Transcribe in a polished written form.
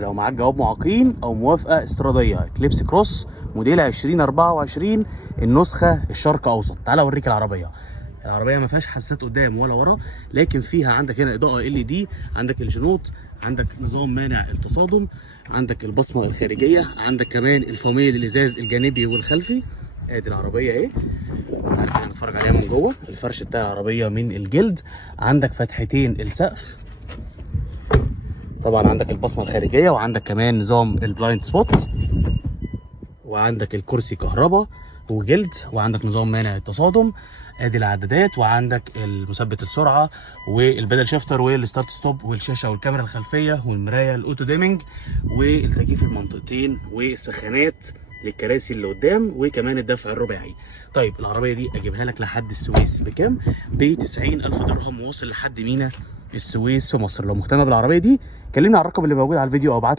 لو معاك جواب معاقين او موافقه استيراديه، اكليبس كروس موديل 2024 النسخه الشرق اوسط. تعال اوريك العربيه. العربيه ما فيهاش حساسات قدام ولا ورا، لكن فيها عندك هنا اضاءه LED، عندك الجنوط، عندك نظام مانع التصادم، عندك البصمه الخارجيه، عندك كمان الفوميه للازاز الجانبي والخلفي. ادي العربيه اهي. تعالى كده نتفرج عليها من جوه. الفرش بتاع العربيه من الجلد، عندك فتحتين السقف، طبعا عندك البصمه الخارجيه، وعندك كمان نظام البلايند سبوت، وعندك الكرسي كهرباء وجلد، وعندك نظام مانع التصادم. ادي العدادات، وعندك المثبت السرعه والبدل شيفتر والستارت ستوب والشاشه والكاميرا الخلفيه والمرايه الاوتو ديمنج والتكييف المنطقتين والسخانات للكراسي اللي قدام، وكمان الدفع الرباعي. طيب العربيه دي اجيبها لك لحد السويس بكام؟ ب 90,000 درهم، وواصل لحد مينا السويس في مصر. لو مهتم بالعربيه دي كلمني على الرقم اللي موجود على الفيديو او ابعت